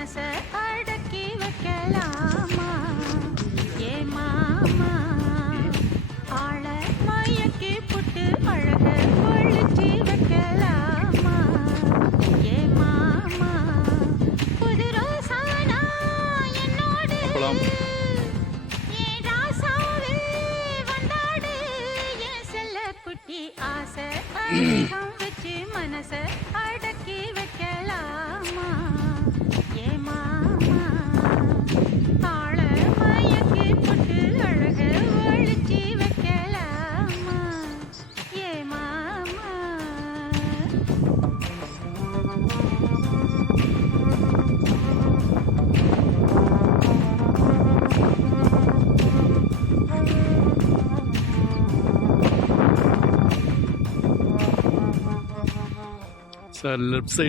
மனச அடக்கி வைக்கலாமா ஏ மாமா ஆள மயக்கி புட்டு அழக ஒழிச்சு வைக்கலாமா ஏ மாமா புது ரோசானா என்னோடு ஏன் ராசாவே வந்தாடு என் செல்ல குட்டி ஆசை அதிகம் வச்சு மனச அடக்கி வைக்கலாமா ஏ மாமா ஆள மயக்கி புட்டு அழக ஒழிச்சு வைக்கலாமா ஏ மாமா சார் லெஃப்ட் சைடில்